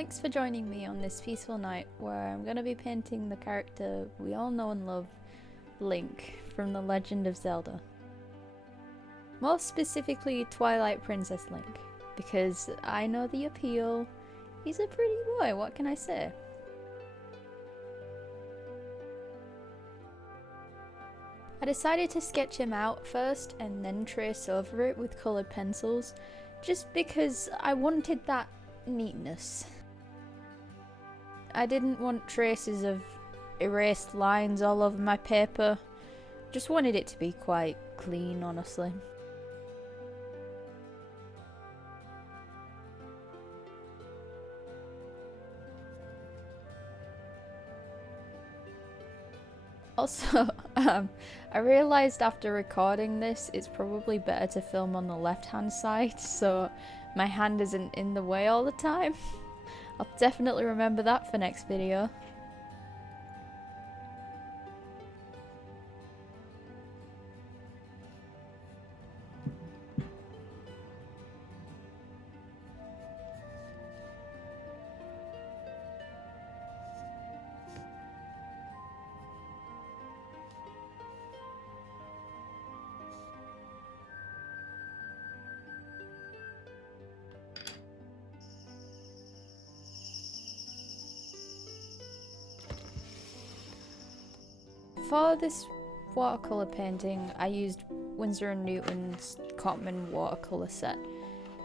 Thanks for joining me on this peaceful night where I'm going to be painting the character we all know and love, Link, from the Legend of Zelda. More specifically, Twilight Princess Link, because I know the appeal. He's a pretty boy, what can I say? I decided to sketch him out first and then trace over it with coloured pencils, just because I wanted that neatness. I didn't want traces of erased lines all over my paper, just wanted it to be quite clean, honestly. Also, I realised after recording this, it's probably better to film on the left-hand side, so my hand isn't in the way all the time. I'll definitely remember that for next video. For this watercolour painting, I used Winsor & Newton's Cotman watercolour set.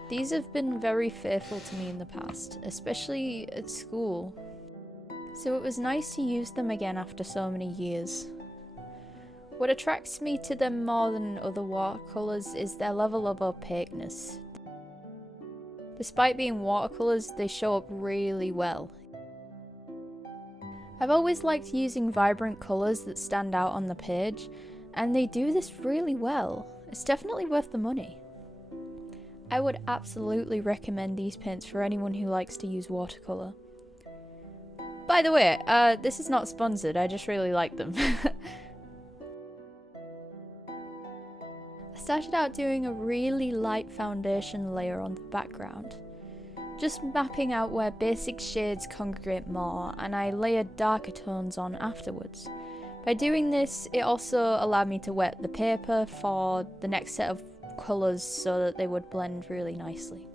These have been very faithful to me in the past, especially at school, so it was nice to use them again after so many years. What attracts me to them more than other watercolours is their level of opaqueness. Despite being watercolours, they show up really well. I've always liked using vibrant colours that stand out on the page, and they do this really well. It's definitely worth the money. I would absolutely recommend these paints for anyone who likes to use watercolour. By the way, this is not sponsored, I just really like them. I started out doing a really light foundation layer on the background, just mapping out where basic shades congregate more, and I layered darker tones on afterwards. By doing this, it also allowed me to wet the paper for the next set of colours so that they would blend really nicely.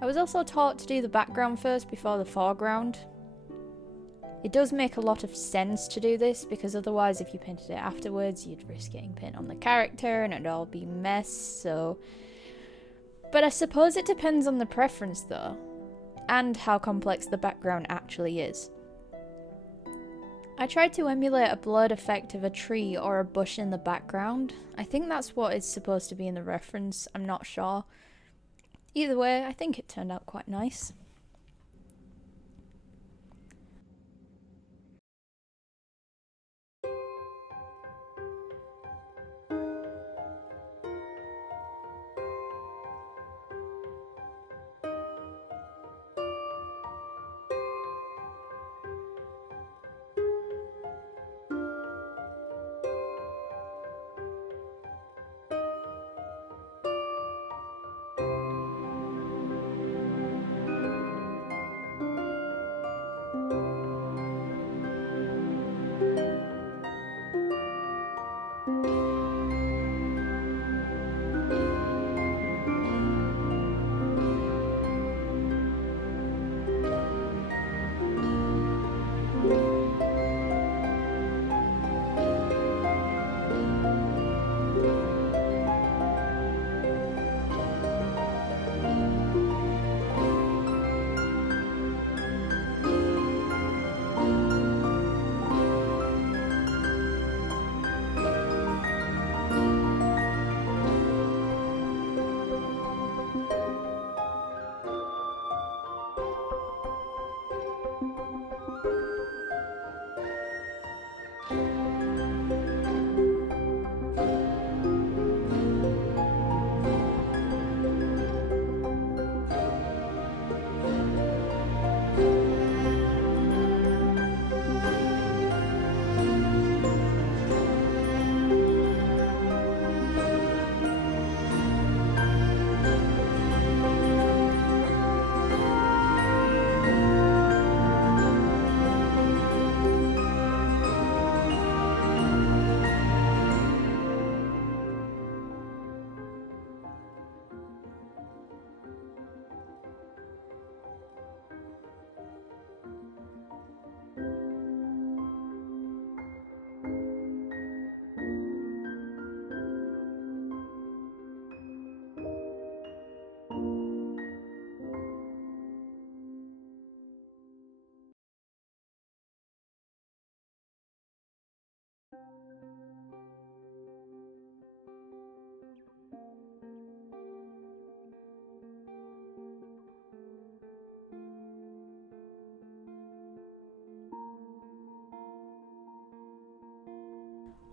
I was also taught to do the background first before the foreground. It does make a lot of sense to do this, because otherwise if you painted it afterwards, you'd risk getting paint on the character and it'd all be mess, so... But I suppose it depends on the preference though, and how complex the background actually is. I tried to emulate a blurred effect of a tree or a bush in the background. I think that's what it's supposed to be in the reference, I'm not sure. Either way, I think it turned out quite nice.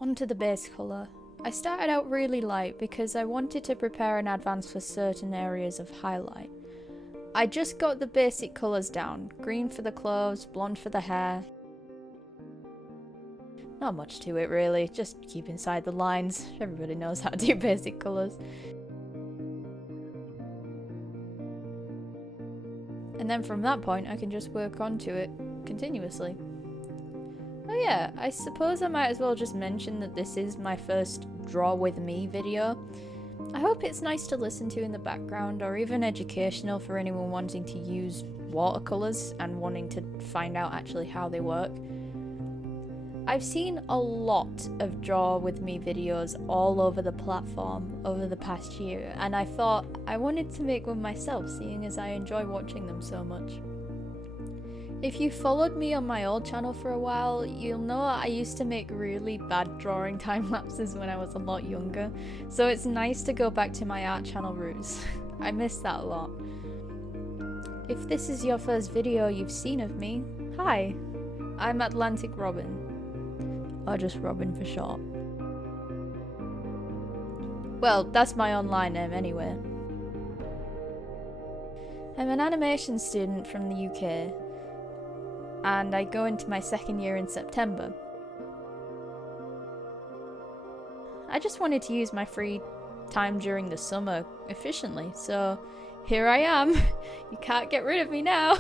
Onto the base colour. I started out really light because I wanted to prepare in advance for certain areas of highlight. I just got the basic colours down, green for the clothes, blonde for the hair. Not much to it really, just keep inside the lines. Everybody knows how to do basic colours. And then from that point I can just work onto it continuously. Oh yeah, I suppose I might as well just mention that this is my first draw with me video. I hope it's nice to listen to in the background, or even educational for anyone wanting to use watercolours and wanting to find out actually how they work. I've seen a lot of draw with me videos all over the platform over the past year, and I thought I wanted to make one myself, seeing as I enjoy watching them so much. If you followed me on my old channel for a while, you'll know I used to make really bad drawing time lapses when I was a lot younger, so it's nice to go back to my art channel roots. I miss that a lot. If this is your first video you've seen of me, hi, I'm Atlantic Robin, or just Robin for short. Well, that's my online name anyway. I'm an animation student from the UK, and I go into my second year in September. I just wanted to use my free time during the summer efficiently, so here I am. You can't get rid of me now.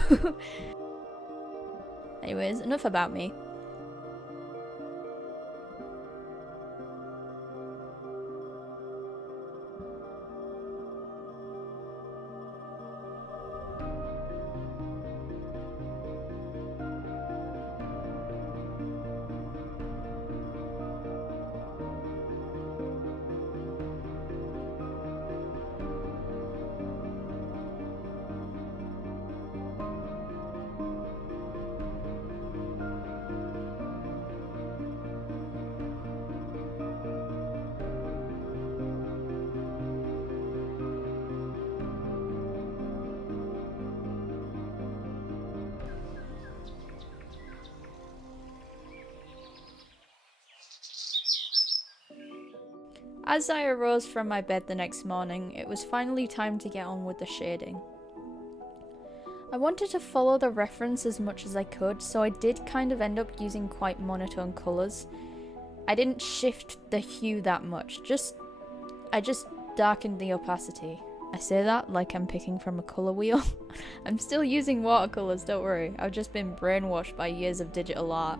Anyways, enough about me. As I arose from my bed the next morning, it was finally time to get on with the shading. I wanted to follow the reference as much as I could, so I did kind of end up using quite monotone colours. I didn't shift the hue that much, I just darkened the opacity. I say that like I'm picking from a colour wheel. I'm still using watercolours, don't worry. I've just been brainwashed by years of digital art.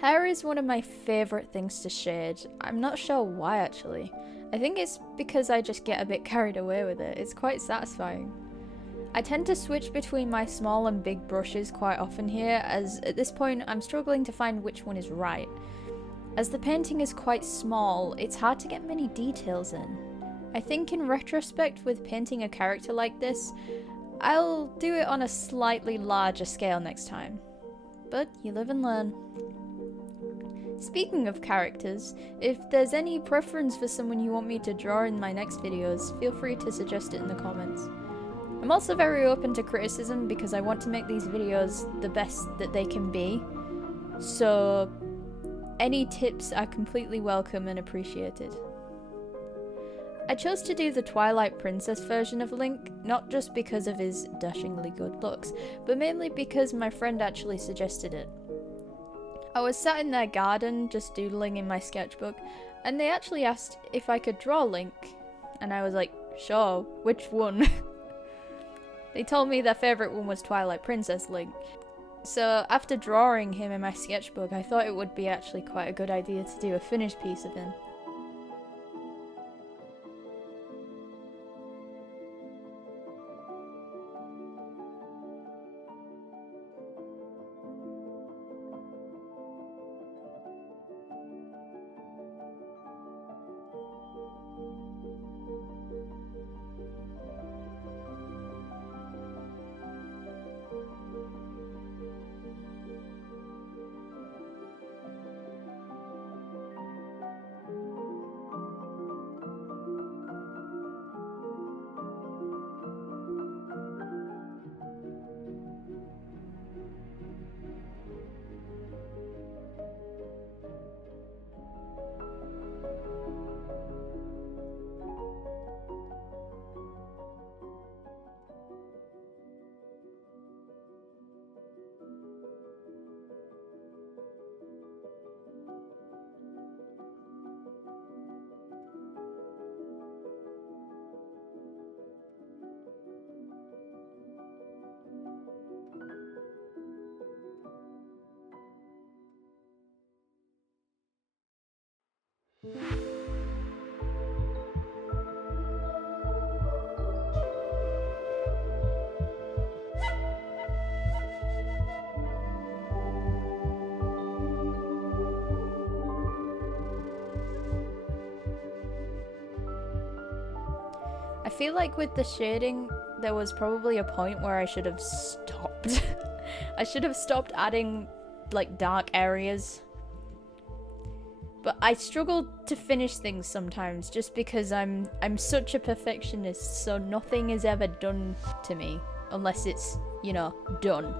Hair is one of my favourite things to shade. I'm not sure why actually. I think it's because I just get a bit carried away with it. It's quite satisfying. I tend to switch between my small and big brushes quite often here, as at this point I'm struggling to find which one is right. As the painting is quite small, it's hard to get many details in. I think in retrospect, with painting a character like this, I'll do it on a slightly larger scale next time. But you live and learn. Speaking of characters, if there's any preference for someone you want me to draw in my next videos, feel free to suggest it in the comments. I'm also very open to criticism because I want to make these videos the best that they can be, so any tips are completely welcome and appreciated. I chose to do the Twilight Princess version of Link, not just because of his dashingly good looks, but mainly because my friend actually suggested it. I was sat in their garden just doodling in my sketchbook, and they actually asked if I could draw Link, and I was like, sure, which one? They told me their favourite one was Twilight Princess Link. So after drawing him in my sketchbook, I thought it would be actually quite a good idea to do a finished piece of him. I feel like with the shading, there was probably a point where I should have stopped. I should have stopped adding, like, dark areas. But I struggle to finish things sometimes just because I'm such a perfectionist, so nothing is ever done to me unless it's, you know, done.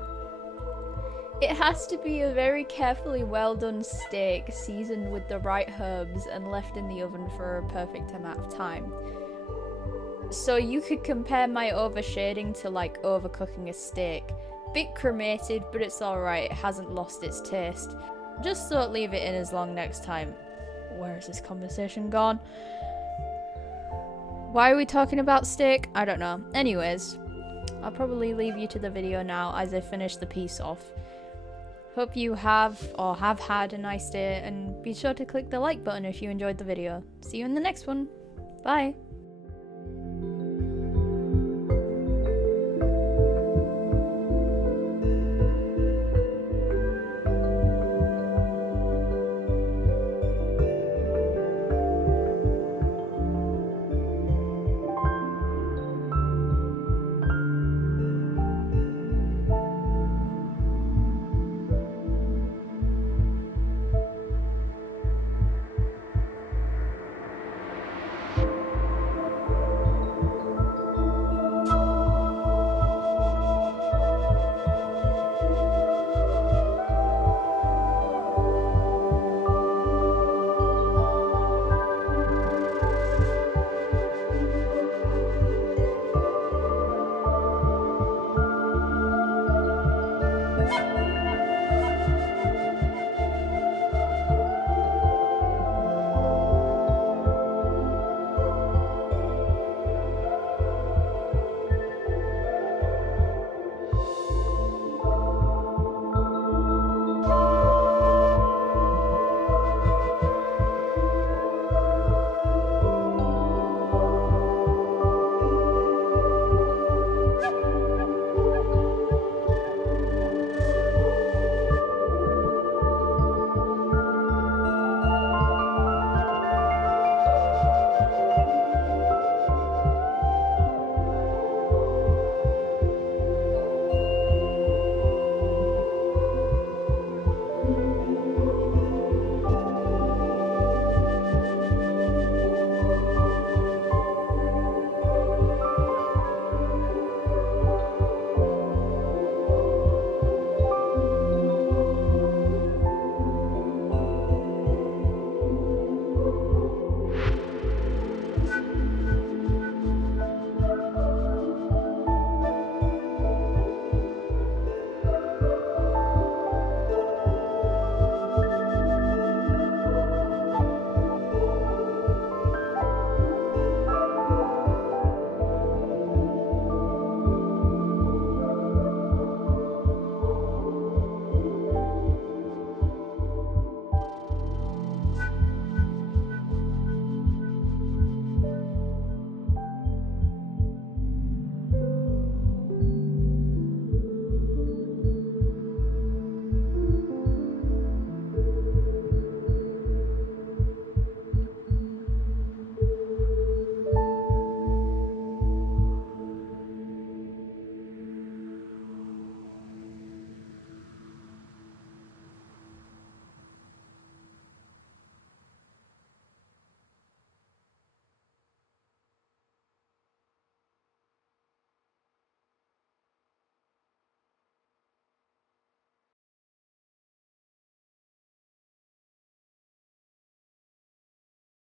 It has to be a very carefully well done steak, seasoned with the right herbs and left in the oven for a perfect amount of time. So you could compare my overshading to like overcooking a steak. Bit cremated, but it's alright, it hasn't lost its taste. Just don't leave it in as long next time. Where has this conversation gone? Why are we talking about steak? I don't know. Anyways, I'll probably leave you to the video now as I finish the piece off. Hope you have or have had a nice day, and be sure to click the like button if you enjoyed the video. See you in the next one. Bye!